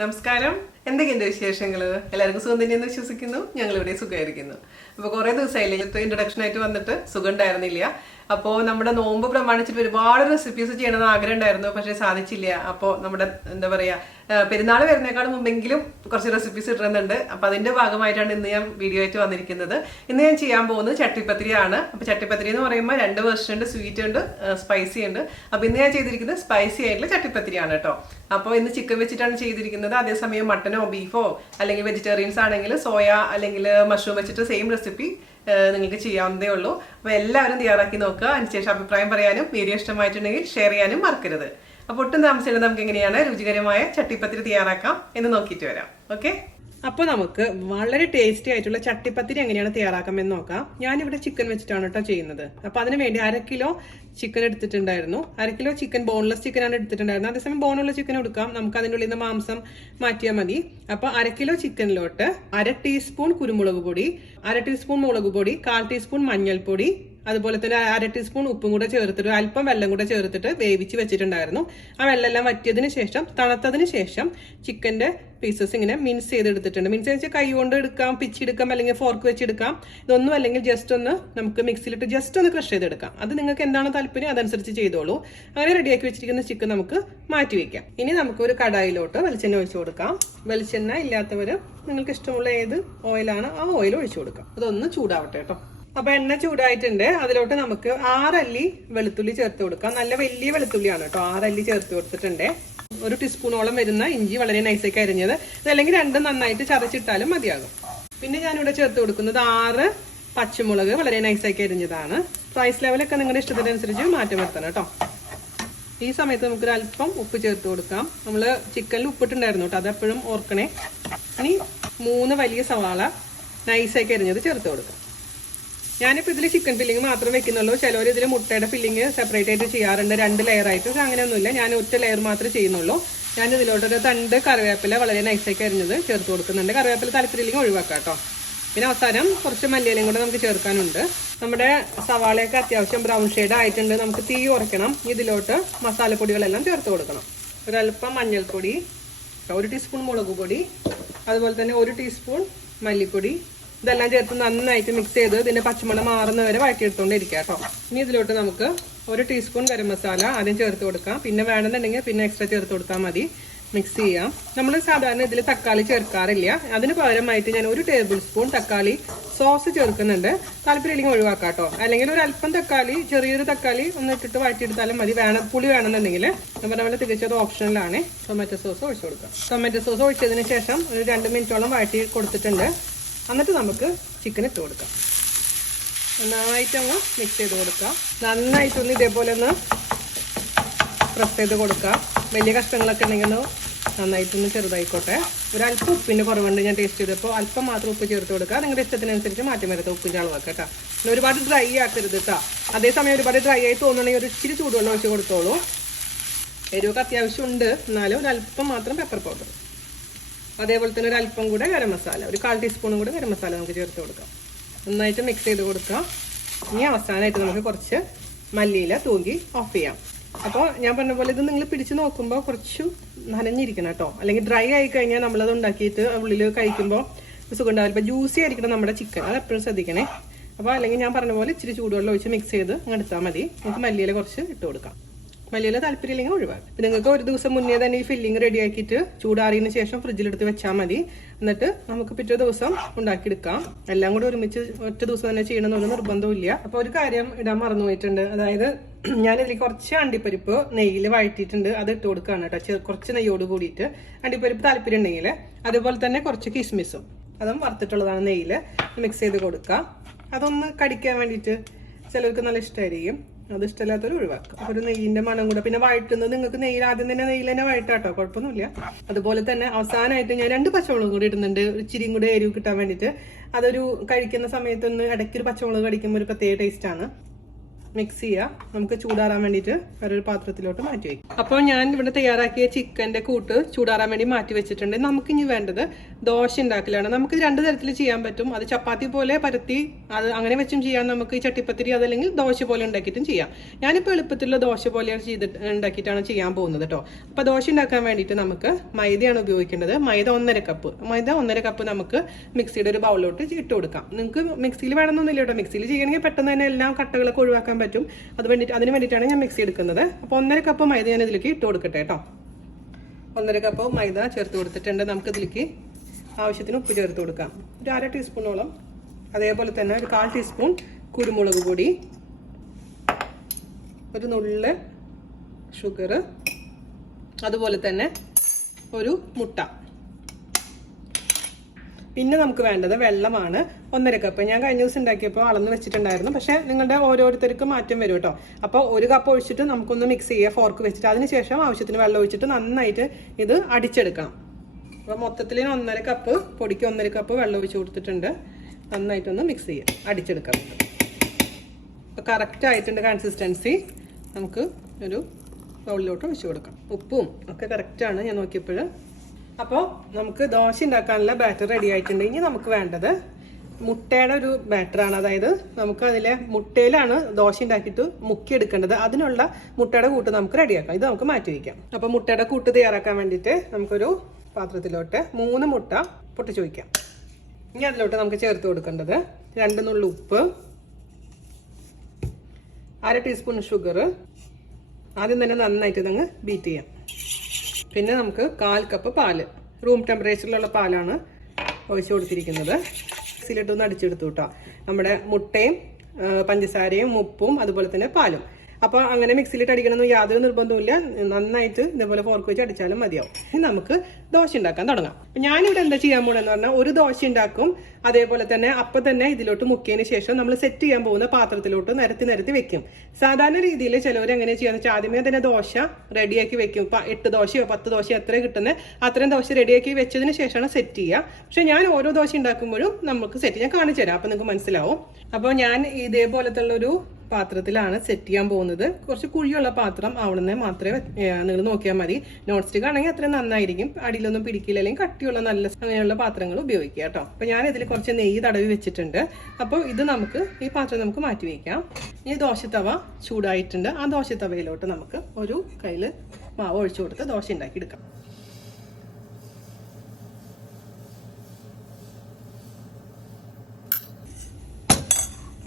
നമസ്കാരം. എന്തൊക്കെയുണ്ട് വിശേഷങ്ങൾ? എല്ലാവർക്കും സുഖം തന്നെയെന്ന് വിശ്വസിക്കുന്നു. ഞങ്ങളിവിടെ സുഖമായിരിക്കുന്നു. അപ്പോൾ കുറേ ദിവസമായില്ലേ ഇൻട്രൊഡക്ഷൻ ആയിട്ട് വന്നിട്ട് സുഖം ഉണ്ടായിരുന്നില്ല. അപ്പോൾ നമ്മുടെ നോമ്പ് പ്രമാണിച്ചിട്ട് ഒരുപാട് റെസിപ്പീസ് ചെയ്യണമെന്ന് ആഗ്രഹം ഉണ്ടായിരുന്നു, പക്ഷേ സാധിച്ചില്ല. അപ്പോൾ നമ്മുടെ എന്താ പറയുക, പെരുന്നാൾ വരുന്നേക്കാളും മുമ്പെങ്കിലും കുറച്ച് റെസിപ്പീസ് ഇടുന്നുണ്ട്. അപ്പോൾ അതിൻ്റെ ഭാഗമായിട്ടാണ് ഇന്ന് ഞാൻ വീഡിയോ ആയിട്ട് വന്നിരിക്കുന്നത്. ഇന്ന് ഞാൻ ചെയ്യാൻ പോകുന്നത് ചട്ടിപ്പത്തിരിയാണ്. അപ്പോൾ ചട്ടിപ്പത്തിരി എന്ന് പറയുമ്പോൾ 2 വേർഷൻ ഉണ്ട്, സ്വീറ്റ് ഉണ്ട്, സ്പൈസി ഉണ്ട്. അപ്പോൾ ഇന്ന് ഞാൻ ചെയ്തിരിക്കുന്നത് സ്പൈസി ആയിട്ടുള്ള ചട്ടിപ്പത്തിരിയാണ് കേട്ടോ. അപ്പോൾ ഇന്ന് ചിക്കൻ വെച്ചിട്ടാണ് ചെയ്തിരിക്കുന്നത്. അതേസമയം മട്ടനോ ബീഫോ അല്ലെങ്കിൽ വെജിറ്റേറിയൻസ് ആണെങ്കിൽ സോയ അല്ലെങ്കിൽ മഷ്റൂം വെച്ചിട്ട് സെയിം റെസിപ്പി നിങ്ങൾക്ക് ചെയ്യാവുന്നതേ ഉള്ളൂ. അപ്പോൾ എല്ലാവരും തയ്യാറാക്കി നോക്കുക. അതിനുശേഷം അഭിപ്രായം പറയാനും വീഡിയോ ഇഷ്ടമായിട്ടുണ്ടെങ്കിൽ ഷെയർ ചെയ്യാനും മറക്കരുത്. അപ്പോൾ ഒട്ടും താമസിച്ചിട്ട് നമുക്ക് എങ്ങനെയാണ് രുചികരമായ ചട്ടിപ്പത്തിരി തയ്യാറാക്കാം എന്ന് നോക്കിയിട്ട് വരാം. ഓക്കെ, അപ്പോൾ നമുക്ക് വളരെ ടേസ്റ്റി ആയിട്ടുള്ള ചട്ടിപ്പത്തിരി എങ്ങനെയാണ് തയ്യാറാക്കാമെന്ന് നോക്കാം. ഞാനിവിടെ ചിക്കൻ വെച്ചിട്ടാണ് കേട്ടോ ചെയ്യുന്നത്. അപ്പോൾ അതിന് വേണ്ടി 1/2 കിലോ ചിക്കൻ എടുത്തിട്ടുണ്ടായിരുന്നു. 1/2 കിലോ ചിക്കൻ ബോൺലെസ് ചിക്കനാണ് എടുത്തിട്ടുണ്ടായിരുന്നത്. അതേസമയം ബോണുള്ള ചിക്കൻ എടുക്കാം, നമുക്ക് അതിൻ്റെ ഉള്ളിൽ നിന്ന് മാംസം മാറ്റിയാൽ മതി. അപ്പോൾ 1/2 കിലോ ചിക്കനിലോട്ട് 1/2 ടീസ്പൂൺ കുരുമുളക് പൊടി, 1/2 ടീസ്പൂൺ മുളക് പൊടി, 1/4 ടീസ്പൂൺ മഞ്ഞൾപ്പൊടി, അതുപോലെ തന്നെ 1/2 ടീസ്പൂൺ ഉപ്പും കൂടെ ചേർത്തിട്ട് അല്പം വെള്ളം കൂടെ ചേർത്തിട്ട് വേവിച്ച് വെച്ചിട്ടുണ്ടായിരുന്നു. ആ വെള്ളം എല്ലാം വറ്റിയതിന് ശേഷം തണുത്തതിന് ശേഷം ചിക്കന്റെ പീസസ് ഇങ്ങനെ മിൻസ് ചെയ്തെടുത്തിട്ടുണ്ട്. മിൻസ് ചെയ്ത് കൈ കൊണ്ട് എടുക്കാം, പിച്ചെടുക്കാം, അല്ലെങ്കിൽ ഫോർക്ക് വെച്ചെടുക്കാം. ഇതൊന്നും അല്ലെങ്കിൽ ജസ്റ്റ് ഒന്ന് നമുക്ക് മിക്സിയിലിട്ട് ജസ്റ്റ് ഒന്ന് ക്രഷ് ചെയ്തെടുക്കാം. അത് നിങ്ങൾക്ക് എന്താണ് താല്പര്യം അതനുസരിച്ച് ചെയ്തോളൂ. അങ്ങനെ റെഡിയാക്കി വെച്ചിരിക്കുന്ന ചിക്കൻ നമുക്ക് മാറ്റി വെക്കാം. ഇനി നമുക്ക് ഒരു കടായിലോട്ട് വെളിച്ചെണ്ണ ഒഴിച്ചു കൊടുക്കാം. വെളിച്ചെണ്ണ ഇല്ലാത്തവർ നിങ്ങൾക്ക് ഇഷ്ടമുള്ള ഏത് ഓയിലാണ് ആ ഓയിൽ ഒഴിച്ചു കൊടുക്കാം. അതൊന്ന് ചൂടാവട്ടെ കേട്ടോ. അപ്പൊ എണ്ണ ചൂടായിട്ടുണ്ട്. അതിലോട്ട് നമുക്ക് 6 അല്ലി വെളുത്തുള്ളി ചേർത്ത് കൊടുക്കാം. നല്ല വലിയ വെളുത്തുള്ളിയാണ് കേട്ടോ. 6 അല്ലി ചേർത്ത് കൊടുത്തിട്ടുണ്ട്. 1 ടീസ്പൂണോളം വരുന്ന ഇഞ്ചി വളരെ നൈസായി അരിഞ്ഞത്, അതല്ലെങ്കിൽ 2 നന്നായിട്ട് ചതച്ചിട്ടാലും മതിയാകും. പിന്നെ ഞാനിവിടെ ചേർത്ത് കൊടുക്കുന്നത് 6 പച്ചമുളക് വളരെ നൈസായി അരിഞ്ഞതാണ്. പ്രൈസ് ലെവലൊക്കെ നിങ്ങളുടെ ഇഷ്ടത്തിനനുസരിച്ച് മാറ്റം വരുത്തണം കേട്ടോ. ഈ സമയത്ത് നമുക്കൊരു അല്പം ഉപ്പ് ചേർത്ത് കൊടുക്കാം. നമ്മൾ ചിക്കനിൽ ഉപ്പിട്ടുണ്ടായിരുന്നു കേട്ടോ, അതെപ്പോഴും ഓർക്കണേ. ഇനി 3 വലിയ സവാള നൈസായി അരിഞ്ഞത് ചേർത്ത് കൊടുക്കാം. ഞാനിപ്പോൾ ഇതിൽ ചിക്കൻ ഫില്ലിങ് മാത്രം വെക്കുന്നുള്ളൂ. ചിലവർ ഇതിൽ മുട്ടയുടെ ഫില്ലിങ് സെപ്പറേറ്റ് ആയിട്ട് ചെയ്യാറുണ്ട്, 2 ലെയർ ആയിട്ട്. അങ്ങനെയൊന്നുമില്ല, ഞാൻ ഒറ്റ ലെയർ മാത്രമേ ചെയ്യുന്നുള്ളൂ. ഞാൻ ഇതിലോട്ടൊരു തണ്ട് കറിവേപ്പില വളരെ നൈസായി അരിഞ്ഞത് ചേർത്ത് കൊടുക്കുന്നുണ്ട്. കറിവേപ്പില താല്പര്യമില്ലെങ്കിൽ ഒഴിവാക്കാം കേട്ടോ. പിന്നെ അവസാനം കുറച്ച് മല്ലിയിലയും കൂടെ നമുക്ക് ചേർക്കാനുണ്ട്. നമ്മുടെ സവാളയൊക്കെ അത്യാവശ്യം ബ്രൗൺ ഷെയ്ഡ് ആയിട്ടുണ്ട്. നമുക്ക് തീ കുറയ്ക്കണം. ഇതിലോട്ട് മസാലപ്പൊടികളെല്ലാം ചേർത്ത് കൊടുക്കണം. ഒരല്പം മഞ്ഞൾപ്പൊടി, 1 ടീസ്പൂൺ മുളക് പൊടി, അതുപോലെ തന്നെ 1 ടീസ്പൂൺ മല്ലിപ്പൊടി. ഇതെല്ലാം ചേർത്ത് നന്നായിട്ട് മിക്സ് ചെയ്ത് ഇതിന്റെ പച്ചമണം മാറുന്ന വരെ വഴറ്റിയെടുത്തോണ്ടിരിക്കുക കേട്ടോ. ഇനി ഇതിലോട്ട് നമുക്ക് 1 ടീസ്പൂൺ ഗരം മസാല ആദ്യം ചേർത്ത് കൊടുക്കാം. പിന്നെ വേണമെന്നുണ്ടെങ്കിൽ പിന്നെ എക്സ്ട്രാ ചേർത്ത് കൊടുത്താൽ മതി. മിക്സ് ചെയ്യാം. നമ്മൾ സാധാരണ ഇതിൽ തക്കാളി ചേർക്കാറില്ല. അതിന് പകരമായിട്ട് ഞാൻ 1 ടേബിൾ സ്പൂൺ തക്കാളി സോസ് ചേർക്കുന്നുണ്ട്. താല്പര്യമില്ലെങ്കിൽ ഒഴിവാക്കാം കേട്ടോ. അല്ലെങ്കിൽ ഒരു അല്പം തക്കാളി, ചെറിയൊരു തക്കാളി ഒന്ന് ഇട്ടിട്ട് വഴറ്റിയെടുത്താലും മതി. പുളി വേണമെന്നുണ്ടെങ്കിൽ നമ്മുടെ പോലെ തികച്ചത് ഓപ്ഷനിലാണ്. ടൊമാറ്റോ സോസ് ഒഴിച്ചു കൊടുക്കാം. ടൊമാറ്റോ സോസ് ഒഴിച്ചതിന് ശേഷം ഒരു 2 മിനിറ്റോളം വഴറ്റി കൊടുത്തിട്ടുണ്ട്. എന്നിട്ട് നമുക്ക് ചിക്കൻ ഇട്ട് കൊടുക്കാം. നന്നായിട്ടൊന്ന് മിക്സ് ചെയ്ത് കൊടുക്കാം. നന്നായിട്ടൊന്ന് ഇതേപോലെ ഒന്ന് പ്രസ് ചെയ്ത് കൊടുക്കാം. വലിയ കഷ്ണങ്ങളൊക്കെ ഉണ്ടെങ്കിൽ നന്നായിട്ടൊന്ന് ചെറുതായിക്കോട്ടെ. ഒരല്പം ഉപ്പിൻ്റെ കുറവുണ്ട്, ഞാൻ ടേസ്റ്റ് ചെയ്തപ്പോൾ അല്പം മാത്രം ഉപ്പ് ചേർത്ത് കൊടുക്കുക. നിങ്ങളുടെ ഇഷ്ടത്തിനനുസരിച്ച് മാറ്റം വരുത്തുക ഉപ്പിൻ്റെ അളവൊക്കെ കേട്ടോ. പിന്നെ ഒരുപാട് ഡ്രൈ ആക്കരുത് കേട്ടോ. അതേസമയം ഒരുപാട് ഡ്രൈ ആയി തോന്നുകയാണെങ്കിൽ ഒരു ഇച്ചിരി ചൂടുവെള്ളം ഒഴിച്ച് കൊടുത്തോളൂ. എരിവൊക്കെ അത്യാവശ്യം ഉണ്ട്, എന്നാലും ഒരല്പം മാത്രം പെപ്പർ പൗഡർ, അതേപോലെ തന്നെ ഒരല്പം കൂടെ ഗരം മസാല, ഒരു 1/4 ടീസ്പൂണും കൂടെ ഗരം മസാല നമുക്ക് ചേർത്ത് കൊടുക്കാം. നന്നായിട്ട് മിക്സ് ചെയ്ത് കൊടുക്കാം. ഇനി അവസാനമായിട്ട് നമുക്ക് കുറച്ച് മല്ലിയില തൂക്കി ഓഫ് ചെയ്യാം. അപ്പോൾ ഞാൻ പറഞ്ഞ പോലെ ഇത് നിങ്ങൾ പിടിച്ച് നോക്കുമ്പോൾ കുറച്ച് നനഞ്ഞിരിക്കണം കേട്ടോ. അല്ലെങ്കിൽ ഡ്രൈ ആയി കഴിഞ്ഞാൽ നമ്മളത് ഉണ്ടാക്കിയിട്ട് ഉള്ളിൽ കഴിക്കുമ്പോൾ സുഖം ഉണ്ടാവില്ല. ഇപ്പോൾ ജ്യൂസി ആയിരിക്കണം നമ്മുടെ ചിക്കൻ, അത് എപ്പോഴും ശ്രദ്ധിക്കണേ. അപ്പോൾ അല്ലെങ്കിൽ ഞാൻ പറഞ്ഞ പോലെ ഇച്ചിരി ചൂടുവെള്ളം ഒഴിച്ച് മിക്സ് ചെയ്ത് എടുത്താൽ മതി. നമുക്ക് മല്ലിയില കുറച്ച് ഇട്ട് കൊടുക്കാം. മല്ലിയില താല്പര്യമില്ലെങ്കിൽ ഒഴിവാക്കും. നിങ്ങൾക്ക് ഒരു ദിവസം മുന്നേ തന്നെ ഈ ഫില്ലിങ് റെഡി ആക്കിയിട്ട് ചൂടാറിയതിന് ശേഷം ഫ്രിഡ്ജിലെടുത്ത് വെച്ചാൽ മതി. എന്നിട്ട് നമുക്ക് പിറ്റേ ദിവസം ഉണ്ടാക്കിയെടുക്കാം. എല്ലാം കൂടെ ഒരുമിച്ച് ഒറ്റ ദിവസം തന്നെ ചെയ്യണമെന്നൊരു നിർബന്ധമില്ല. അപ്പോൾ ഒരു കാര്യം ഇടാൻ മറന്നു പോയിട്ടുണ്ട്. അതായത് ഞാനിതിൽ കുറച്ച് അണ്ടിപ്പരിപ്പ് നെയ്യിൽ വഴറ്റിയിട്ടുണ്ട്, അത് ഇട്ട് കൊടുക്കുകയാണ് കേട്ടോ. കുറച്ച് നെയ്യോട് കൂടിയിട്ട് അണ്ടിപ്പരിപ്പ് താല്പര്യം ഉണ്ടെങ്കിൽ. അതുപോലെ തന്നെ കുറച്ച് കിസ്മിസും അതും വറുത്തിട്ടുള്ളതാണ് നെയ്യിൽ മിക്സ് ചെയ്ത് കൊടുക്കുക. അതൊന്ന് കടിക്കാൻ വേണ്ടിയിട്ട് ചിലർക്ക് നല്ല ഇഷ്ടമായിരിക്കും. അത് ഇഷ്ടമില്ലാത്തൊരു ഒഴിവാക്കുക. അപ്പോൾ ഒരു നെയ്യിന്റെ മണം കൂടെ. പിന്നെ വഴറ്റുന്നത് നിങ്ങൾക്ക് നെയ്യിൽ ആദ്യം തന്നെ നെയ്യിൽ തന്നെ വഴറ്റാട്ടോ, കുഴപ്പമൊന്നുമില്ല. അതുപോലെ തന്നെ അവസാനമായിട്ട് ഞാൻ 2 പച്ചമുളക് കൂടി ഇടുന്നുണ്ട്, ഇച്ചിരിയും കൂടെ എരിവ് കിട്ടാൻ വേണ്ടിയിട്ട്. അതൊരു കഴിക്കുന്ന സമയത്തൊന്ന് ഇടയ്ക്കൊരു പച്ചമുളക് കടിക്കുമ്പോൾ ഒരു പ്രത്യേക ടേസ്റ്റാണ്. മിക്സ് ചെയ്യുക. നമുക്ക് ചൂടാറാൻ വേണ്ടിയിട്ട് വേറൊരു പാത്രത്തിലോട്ട് മാറ്റി വയ്ക്കും. അപ്പോൾ ഞാൻ ഇവിടെ തയ്യാറാക്കിയ ചിക്കൻ്റെ കൂട്ട് ചൂടാറാൻ വേണ്ടി മാറ്റി വെച്ചിട്ടുണ്ട്. നമുക്കിനി വേണ്ടത് ദോശ ഉണ്ടാക്കലാണ്. നമുക്ക് 2 തരത്തിൽ ചെയ്യാൻ പറ്റും. അത് ചപ്പാത്തി പോലെ പരത്തി അത് അങ്ങനെ വെച്ചും ചെയ്യാം. നമുക്ക് ചട്ടിപ്പത്തിരി അതല്ലെങ്കിൽ ദോശ പോലെ ഉണ്ടാക്കിയിട്ടും ചെയ്യാം. ഞാനിപ്പോൾ എളുപ്പത്തിലുള്ള ദോശ പോലെയാണ് ഉണ്ടാക്കിയിട്ടാണ് ചെയ്യാൻ പോകുന്നത് കേട്ടോ. അപ്പോൾ ദോശ ഉണ്ടാക്കാൻ വേണ്ടിയിട്ട് നമുക്ക് മൈദയാണ് ഉപയോഗിക്കേണ്ടത്. മൈദ 1.5 കപ്പ്. മൈദ 1.5 കപ്പ് നമുക്ക് മിക്സിയുടെ ഒരു ബൗളിലോട്ട് ഇട്ട് കൊടുക്കാം. നിങ്ങൾക്ക് മിക്സിയിൽ വേണമെന്നൊന്നുമില്ല കേട്ടോ. മിക്സിയിൽ ചെയ്യണമെങ്കിൽ പെട്ടെന്ന് തന്നെ എല്ലാം കട്ടകളൊക്കെ ഒഴിവാക്കാൻ പറ്റും. അതിന് വേണ്ടിയിട്ടാണ് ഞാൻ മിക്സി എടുക്കുന്നത്. അപ്പോൾ 1.5 കപ്പ് മൈദ ഞാൻ ഇതിലേക്ക് ഇട്ട് കൊടുക്കട്ടെ കേട്ടോ. 1.5 കപ്പ് മൈദ ചേർത്ത് കൊടുത്തിട്ടുണ്ട്. നമുക്ക് ഇതിലേക്ക് ആവശ്യത്തിന് ഉപ്പ് ചേർത്ത് കൊടുക്കാം. ഒരു 1/2 ടീസ്പൂണോളം. അതേപോലെ തന്നെ ഒരു 1/4 ടീസ്പൂൺ കുരുമുളക് പൊടി, ഒരു നുള്ള് ഷുഗർ, അതുപോലെ തന്നെ ഒരു മുട്ട. പിന്നെ നമുക്ക് വേണ്ടത് വെള്ളമാണ്. 1.5 കപ്പ്. ഞാൻ കഴിഞ്ഞ ദിവസം ഉണ്ടാക്കിയപ്പോൾ അളന്ന് വെച്ചിട്ടുണ്ടായിരുന്നു. പക്ഷേ നിങ്ങളുടെ ഓരോരുത്തർക്ക് മാറ്റം വരും കേട്ടോ. അപ്പോൾ 1 കപ്പ് ഒഴിച്ചിട്ട് നമുക്കൊന്ന് മിക്സ് ചെയ്യുക ഫോർക്ക് വെച്ചിട്ട്. അതിനുശേഷം ആവശ്യത്തിന് വെള്ളം ഒഴിച്ചിട്ട് നന്നായിട്ട് ഇത് അടിച്ചെടുക്കണം. അപ്പോൾ മൊത്തത്തിൽ 1.5 കപ്പ് പൊടിക്ക് 1.5 കപ്പ് വെള്ളം ഒഴിച്ച് കൊടുത്തിട്ടുണ്ട്. നന്നായിട്ടൊന്ന് മിക്സ് ചെയ്യുക, അടിച്ചെടുക്കാം. അപ്പോൾ കറക്റ്റ് ആയിട്ടുണ്ട് കൺസിസ്റ്റൻസി. നമുക്ക് ഒരു ബൗളിലോട്ട് ഒഴിച്ച് കൊടുക്കാം. ഉപ്പും ഒക്കെ കറക്റ്റാണ് ഞാൻ നോക്കിയപ്പോൾ. അപ്പോൾ നമുക്ക് ദോശ ഉണ്ടാക്കാനുള്ള ബാറ്റർ റെഡി ആയിട്ടുണ്ട്. ഇനി നമുക്ക് വേണ്ടത് മുട്ടയുടെ ഒരു ബാറ്ററാണ്. അതായത് നമുക്ക് അതിലെ മുട്ടയിലാണ് ദോശ ഉണ്ടാക്കിയിട്ട് മുക്കിയെടുക്കേണ്ടത്. അതിനുള്ള മുട്ടയുടെ കൂട്ട് നമുക്ക് റെഡിയാക്കാം. ഇത് നമുക്ക് മാറ്റി വയ്ക്കാം. അപ്പോൾ മുട്ടയുടെ കൂട്ട് തയ്യാറാക്കാൻ വേണ്ടിയിട്ട് നമുക്കൊരു പാത്രത്തിലോട്ട് 3 മുട്ട പൊട്ടിച്ച് വയ്ക്കാം. ഇനി അതിലോട്ട് നമുക്ക് ചേർത്ത് കൊടുക്കേണ്ടത് 2 നുള്ളി ഉപ്പ്, 1/2 ടീസ്പൂൺ ഷുഗർ. ആദ്യം തന്നെ നന്നായിട്ട് ഇതങ്ങ് ബീറ്റ് ചെയ്യാം. പിന്നെ നമുക്ക് 1/4 കപ്പ് പാല്, റൂം ടെമ്പറേച്ചറിലുള്ള പാലാണ് ഒഴിച്ച് കൊടുത്തിരിക്കുന്നത്. മിക്സിയിലിട്ടൊന്ന് അടിച്ചെടുത്തു കേട്ടോ. നമ്മുടെ മുട്ടയും പഞ്ചസാരയും ഉപ്പും അതുപോലെ തന്നെ പാലും. അപ്പോൾ അങ്ങനെ മിക്സിയിലിട്ട് അടിക്കണമെന്ന് യാതൊരു നിർബന്ധവുമില്ല. നന്നായിട്ട് ഇതേപോലെ ഫോർക്ക് വെച്ച് അടിച്ചാലും മതിയാവും. ഇനി നമുക്ക് ദോശ ഉണ്ടാക്കാൻ തുടങ്ങാം. ഞാനിവിടെ എന്താ ചെയ്യാൻ പോകണമെന്ന് പറഞ്ഞാൽ ഒരു ദോശ ഉണ്ടാക്കും. അതേപോലെ തന്നെ അപ്പം തന്നെ ഇതിലോട്ട് മുക്കിയതിന് ശേഷം നമ്മൾ സെറ്റ് ചെയ്യാൻ പോകുന്ന പാത്രത്തിലോട്ട് നിരത്തി വെക്കും. സാധാരണ രീതിയിൽ ചിലവർ എങ്ങനെ ചെയ്യാന്ന് വെച്ചാൽ ആദ്യമേ തന്നെ ദോശ റെഡിയാക്കി വെക്കും. 8 ദോശയോ 10 ദോശയോ എത്ര കിട്ടുന്നത് അത്രയും ദോശ റെഡിയാക്കി വെച്ചതിന് ശേഷമാണ് സെറ്റ് ചെയ്യുക. പക്ഷെ ഞാൻ ഓരോ ദോശ ഉണ്ടാക്കുമ്പോഴും നമുക്ക് സെറ്റ് ഞാൻ കാണിച്ചു തരാം. അപ്പം നിങ്ങൾക്ക് മനസ്സിലാവും. അപ്പോൾ ഞാൻ ഇതേപോലത്തെ ഉള്ളൊരു പാത്രത്തിലാണ് സെറ്റ് ചെയ്യാൻ പോകുന്നത്. കുറച്ച് കുഴിയുള്ള പാത്രം ആവണമെന്ന് മാത്രമേ നിങ്ങൾ നോക്കിയാൽ മതി. നോൺ സ്റ്റിക്ക് ആണെങ്കിൽ അത്രയും നന്നായിരിക്കും. അടിയിലൊന്നും പിടിക്കില്ല. അല്ലെങ്കിൽ കട്ടിയുള്ള നല്ല അങ്ങനെയുള്ള പാത്രങ്ങൾ ഉപയോഗിക്കുക കേട്ടോ. അപ്പോൾ ഞാൻ ഇതിൽ കുറച്ച് നെയ്യ് തടവി വെച്ചിട്ടുണ്ട്. അപ്പോൾ ഇത് നമുക്ക് ഈ പാത്രം നമുക്ക് മാറ്റി വയ്ക്കാം. ഈ ദോശത്തവ ചൂടായിട്ടുണ്ട്. ആ ദോശത്തവയിലോട്ട് നമുക്ക് ഒരു കയ്യിൽ മാവ് ഒഴിച്ചു കൊടുത്ത് ദോശ ഉണ്ടാക്കി എടുക്കാം.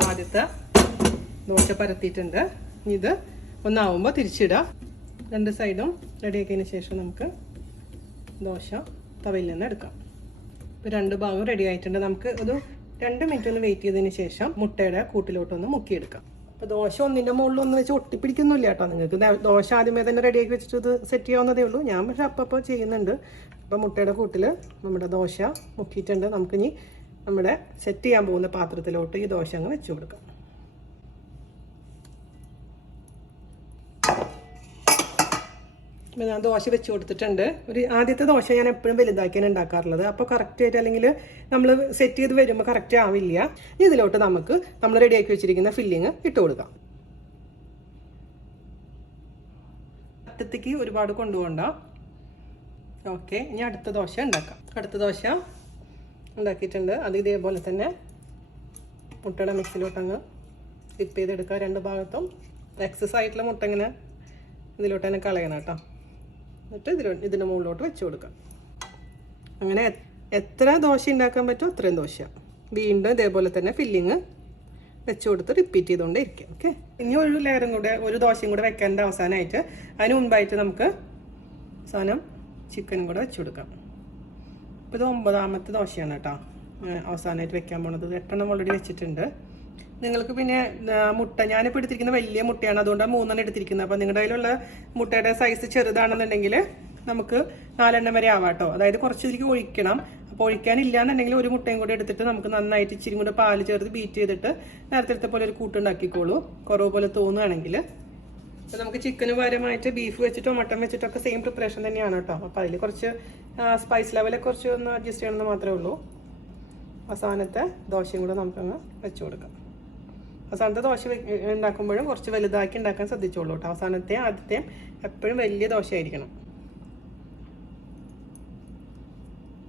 ആദ്യത്തെ ദോശ പരത്തിയിട്ടുണ്ട്. ഇത് ഒന്നാവുമ്പോൾ തിരിച്ചിടാം. 2 സൈഡും റെഡിയാക്കിയതിന് ശേഷം നമുക്ക് ദോശ തവയിൽ നിന്ന് എടുക്കാം. ഇപ്പോൾ 2 ഭാഗവും റെഡി ആയിട്ടുണ്ട്. നമുക്ക് ഒരു 2 മിനിറ്റ് ഒന്ന് വെയിറ്റ് ചെയ്തതിന് ശേഷം മുട്ടയുടെ കൂട്ടിലോട്ടൊന്ന് മുക്കിയെടുക്കാം. അപ്പോൾ ദോശ ഒന്നിൻ്റെ മുകളിലൊന്നും വെച്ച് ഒട്ടിപ്പിടിക്കുന്നില്ല കേട്ടോ. നിങ്ങൾക്ക് ദോശ ആദ്യമേ തന്നെ റെഡിയാക്കി വെച്ചിട്ട് ഇത് സെറ്റ് ചെയ്യാവുന്നതേ ഉള്ളൂ. ഞാൻ പക്ഷേ അപ്പോൾ ചെയ്യുന്നുണ്ട്. അപ്പോൾ മുട്ടയുടെ കൂട്ടിൽ നമ്മുടെ ദോശ മുക്കിയിട്ടുണ്ട്. നമുക്കിനി നമ്മുടെ സെറ്റ് ചെയ്യാൻ പോകുന്ന പാത്രത്തിലോട്ട് ഈ ദോശ അങ്ങ് വെച്ച് കൊടുക്കാം. ഞാൻ ദോശ വെച്ച് കൊടുത്തിട്ടുണ്ട്. ആദ്യത്തെ ദോശ ഞാൻ എപ്പോഴും വലുതാക്കിയാണ് ഉണ്ടാക്കാറുള്ളത്. അപ്പോൾ കറക്റ്റായിട്ട് അല്ലെങ്കിൽ നമ്മൾ സെറ്റ് ചെയ്ത് വരുമ്പോൾ കറക്റ്റ് ആവില്ല. ഇതിലോട്ട് നമുക്ക് നമ്മൾ റെഡിയാക്കി വെച്ചിരിക്കുന്ന ഫില്ലിങ് ഇട്ട് കൊടുക്കാം. അറ്റത്തേക്ക് ഒരുപാട് കൊണ്ടുപോകണ്ട. ഓക്കെ, ഇനി അടുത്ത ദോശ ഉണ്ടാക്കാം. അടുത്ത ദോശ ഉണ്ടാക്കിയിട്ടുണ്ട്. അത് ഇതേപോലെ തന്നെ മുട്ടയുടെ മിക്സിലോട്ടങ്ങ് ഡിപ്പ് ചെയ്തെടുക്കുക. 2 ഭാഗത്തും എക്സസ് ആയിട്ടുള്ള മുട്ട ഇങ്ങനെ ഇതിലോട്ട് തന്നെ കളയണം കേട്ടോ. എന്നിട്ട് ഇതിൻ്റെ മുകളിലോട്ട് വെച്ച് കൊടുക്കാം. അങ്ങനെ എത്ര ദോശ ഉണ്ടാക്കാൻ പറ്റുമോ അത്രയും ദോശ. വീണ്ടും ഇതേപോലെ തന്നെ ഫില്ലിങ് വെച്ച് കൊടുത്ത് റിപ്പീറ്റ് ചെയ്തുകൊണ്ടേ ഇരിക്കും. ഓക്കെ, ഇനി ഒരു ലെയറും കൂടെ ഒരു ദോശയും കൂടെ വെക്കേണ്ട അവസാനമായിട്ട്. അതിന് മുൻപായിട്ട് നമുക്ക് അവസാനം ചിക്കനും കൂടെ വെച്ച് കൊടുക്കാം. ഇപ്പോൾ ഇത് 9ാമത്തെ ദോശയാണ് കേട്ടോ അവസാനമായിട്ട് വെക്കാൻ പോണത്. 8 ഓൾറെഡി വെച്ചിട്ടുണ്ട്. നിങ്ങൾക്ക് പിന്നെ മുട്ട ഞാനിപ്പോൾ എടുത്തിരിക്കുന്ന വലിയ മുട്ടയാണ്, അതുകൊണ്ടാണ് 3 എടുത്തിരിക്കുന്നത്. അപ്പോൾ നിങ്ങളുടെ കയ്യിലുള്ള മുട്ടയുടെ സൈസ് ചെറുതാണെന്നുണ്ടെങ്കിൽ നമുക്ക് 4 വരെ ആവാം കേട്ടോ. അതായത് കുറച്ച് ഇതിലേക്ക് ഒഴിക്കണം. അപ്പോൾ ഒഴിക്കാനില്ല എന്നുണ്ടെങ്കിൽ ഒരു മുട്ടയും കൂടി എടുത്തിട്ട് നമുക്ക് നന്നായിട്ട് ഇച്ചിരി കൂടെ പാല് ചേർത്ത് ബീറ്റ് ചെയ്തിട്ട് നേരത്തെ പോലെ ഒരു കൂട്ടുണ്ടാക്കിക്കോളൂ, കുറവ് പോലെ തോന്നുകയാണെങ്കിൽ. അപ്പോൾ നമുക്ക് ചിക്കന് പകരമായിട്ട് ബീഫ് വെച്ചിട്ടോ മട്ടൺ വെച്ചിട്ടൊക്കെ സെയിം പ്രിപ്പറേഷൻ തന്നെയാണ് കേട്ടോ. അപ്പോൾ അതിൽ കുറച്ച് സ്പൈസ് ലെവലൊക്കെ കുറച്ച് ഒന്ന് അഡ്ജസ്റ്റ് ചെയ്യണമെന്ന് മാത്രമേ ഉള്ളൂ. അവസാനത്തെ ദോശയും കൂടെ നമുക്കങ്ങ് വെച്ച് കൊടുക്കാം. അവസാനത്തെ ദോശ ഉണ്ടാക്കുമ്പോഴും കുറച്ച് വലുതാക്കി ഉണ്ടാക്കാൻ ശ്രദ്ധിച്ചോളൂ കേട്ടോ. ആദ്യത്തെയും എപ്പോഴും വലിയ ദോശയായിരിക്കണം.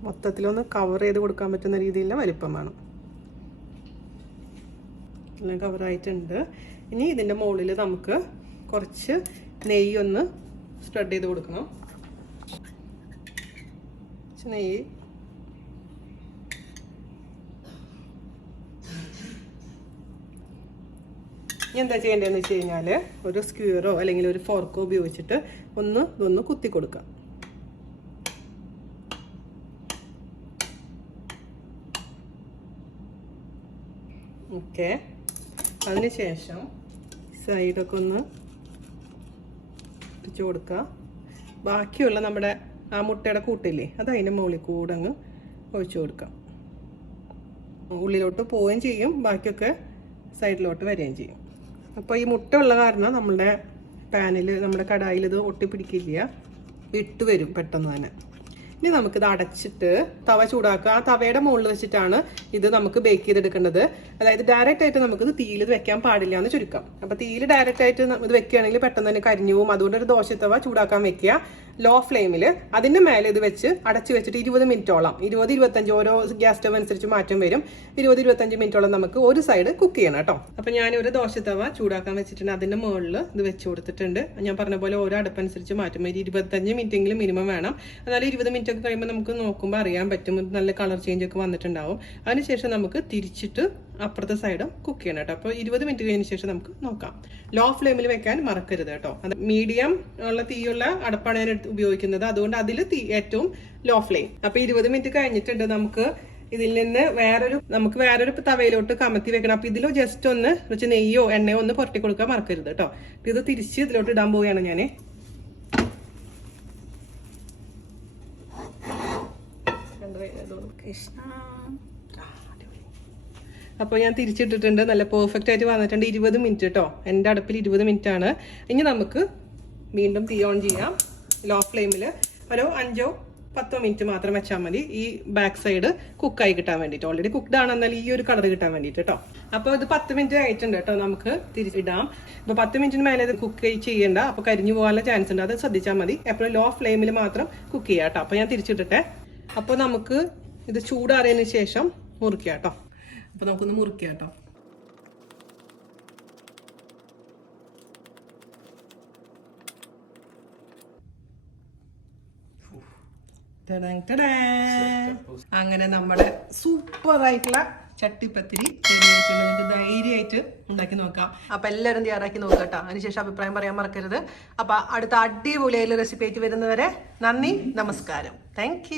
മൊത്തത്തിലൊന്ന് കവർ ചെയ്ത് കൊടുക്കാൻ പറ്റുന്ന രീതിയിലുള്ള വലിപ്പം വേണം. എല്ലാം കവറായിട്ടുണ്ട്. ഇനി ഇതിൻ്റെ മുകളിൽ നമുക്ക് കുറച്ച് നെയ്യൊന്ന് സ്പ്രെഡ് ചെയ്ത് കൊടുക്കണം. നെയ്യ് ഇനി എന്താ ചെയ്യേണ്ടതെന്ന് വെച്ച് കഴിഞ്ഞാൽ ഒരു സ്ക്യൂറോ അല്ലെങ്കിൽ ഒരു ഫോർക്കോ ഉപയോഗിച്ചിട്ട് ഇതൊന്ന് കുത്തി കൊടുക്കാം. ഓക്കെ, അതിനുശേഷം സൈഡൊക്കെ ഒന്ന് ഇട്ടിച്ച് കൊടുക്കുക. ബാക്കിയുള്ള നമ്മുടെ ആ മുട്ടയുടെ കൂട്ടില്ലേ അത് അതിൻ്റെ മുകളിൽ കൂടെ അങ്ങ് ഒഴിച്ചു കൊടുക്കാം. ഉള്ളിലോട്ട് പോവുകയും ചെയ്യും, ബാക്കിയൊക്കെ സൈഡിലോട്ട് വരികയും ചെയ്യും. അപ്പോൾ ഈ മുട്ട ഉള്ള കാരണം നമ്മുടെ പാനിൽ, നമ്മുടെ കടായിൽ ഇത് ഒട്ടിപ്പിടിക്കില്ല, ഇട്ട് വരും പെട്ടെന്ന് തന്നെ. ഇനി നമുക്കിത് അടച്ചിട്ട് തവ ചൂടാക്കുക. ആ തവയുടെ മുകളിൽ വെച്ചിട്ടാണ് ഇത് നമുക്ക് ബേക്ക് ചെയ്തെടുക്കേണ്ടത്. അതായത് ഡയറക്റ്റ് ആയിട്ട് നമുക്കിത് തീയിൽ വെക്കാൻ പാടില്ല എന്ന് ചുരുക്കം. അപ്പോൾ തീയിൽ ഡയറക്റ്റ് ആയിട്ട് ഇത് വെക്കുകയാണെങ്കിൽ പെട്ടെന്ന് തന്നെ കരിഞ്ഞു പോകും. അതുകൊണ്ട് ഒരു ദോശത്തവ ചൂടാക്കാൻ വെക്കുക ലോ ഫ്ലെയിമിൽ. അതിൻ്റെ മേലെ ഇത് വെച്ച് അടച്ച് വെച്ചിട്ട് 20 മിനിറ്റോളം, 20-25 ഓരോ ഗ്യാസ് സ്റ്റവ് അനുസരിച്ച് മാറ്റം വരും, 20-25 മിനിറ്റോളം നമുക്ക് ഒരു സൈഡ് കുക്ക് ചെയ്യണം കേട്ടോ. അപ്പം ഞാനൊരു ദോശത്തവ ചൂടാക്കാൻ വെച്ചിട്ടുണ്ട്, അതിൻ്റെ മുകളിൽ ഇത് വെച്ച് കൊടുത്തിട്ടുണ്ട്. ഞാൻ പറഞ്ഞ പോലെ ഓരോ അടുപ്പനുസരിച്ച് മാറ്റും. 25 മിനിറ്റെങ്കിലും മിനിമം വേണം. എന്നാലും 20 മിനിറ്റ് ഒക്കെ കഴിയുമ്പോൾ നമുക്ക് നോക്കുമ്പോൾ അറിയാൻ പറ്റും നല്ല കളർ ചേഞ്ച് ഒക്കെ വന്നിട്ടുണ്ടാവും. അതിനുശേഷം നമുക്ക് തിരിച്ചിട്ട് അപ്പുറത്തെ സൈഡും കുക്ക് ചെയ്യണം കേട്ടോ. അപ്പോൾ 20 മിനിറ്റ് കഴിഞ്ഞ ശേഷം നമുക്ക് നോക്കാം. ലോ ഫ്ലെയിമിൽ വെക്കാൻ മറക്കരുത് കേട്ടോ. അത് മീഡിയം ഉള്ള തീയുള്ള അടുപ്പാണ് ഞാൻ ഉപയോഗിക്കുന്നത്, അതുകൊണ്ട് അതിൽ ഏറ്റവും ലോ ഫ്ലെയിം. അപ്പോൾ 20 മിനിറ്റ് കഴിഞ്ഞിട്ടുണ്ട്. നമുക്ക് ഇതിൽ നിന്ന് വേറൊരു തവയിലോട്ട് കമത്തി വെക്കണം. അപ്പോൾ ഇതിൽ ജസ്റ്റ് ഒന്ന് കുറച്ച് നെയ്യോ എണ്ണയോ ഒന്ന് പുരട്ടി കൊടുക്കാൻ മറക്കരുത് കേട്ടോ. ഇത് തിരിച്ച് ഇതിലോട്ട് ഇടാൻ പോവുകയാണ് ഞാൻ. അപ്പോൾ ഞാൻ തിരിച്ചിട്ടിട്ടുണ്ട്, നല്ല പെർഫെക്റ്റ് ആയിട്ട് വന്നിട്ടുണ്ട്. 20 മിനിറ്റ് കേട്ടോ, എൻ്റെ അടുപ്പിൽ 20 മിനിറ്റ് ആണ്. ഇനി നമുക്ക് വീണ്ടും തീ ഓൺ ചെയ്യാം. ലോ ഫ്ലെയിമിൽ ഒരു 5-10 മിനിറ്റ് മാത്രം വെച്ചാൽ മതി, ഈ ബാക്ക് സൈഡ് കുക്കായി കിട്ടാൻ വേണ്ടിയിട്ട്. ഓൾറെഡി കുക്ക്ഡ് ആണ്, എന്നാൽ ഈ ഒരു കളർ കിട്ടാൻ വേണ്ടിയിട്ട് കേട്ടോ. അപ്പോൾ ഇത് 10 മിനിറ്റ് ആയിട്ടുണ്ട് കേട്ടോ, നമുക്ക് തിരിച്ചിടാം. ഇപ്പോൾ 10 മിനിറ്റിന് മേലെ ഇത് കുക്ക് ചെയ്യേണ്ട, അപ്പോൾ കരിഞ്ഞു പോകാനുള്ള ചാൻസ് ഉണ്ട്, അത് ശ്രദ്ധിച്ചാൽ മതി. എപ്പോഴും ലോ ഫ്ലെയിമിൽ മാത്രം കുക്ക് ചെയ്യാം കേട്ടോ. അപ്പോൾ ഞാൻ തിരിച്ചിട്ടിട്ടെ. അപ്പോൾ നമുക്ക് ഇത് ചൂടാറിയതിന് ശേഷം മുറിക്കാം കേട്ടോ. അപ്പോൾ നമുക്കൊന്ന് മുറിക്കാം കേട്ടോ. അങ്ങനെ നമ്മുടെ സൂപ്പർ ആയിട്ടുള്ള ചട്ടിപ്പത്തിരി നിങ്ങൾക്ക് ധൈര്യമായിട്ട് ഉണ്ടാക്കി നോക്കാം. അപ്പൊ എല്ലാവരും തയ്യാറാക്കി നോക്കട്ടോ. അതിനുശേഷം അഭിപ്രായം പറയാൻ മറക്കരുത്. അപ്പൊ അടുത്ത അടിപൊളിയായുള്ള റെസിപ്പി ആയിട്ട് വരുന്നവരെ നന്ദി, നമസ്കാരം. താങ്ക്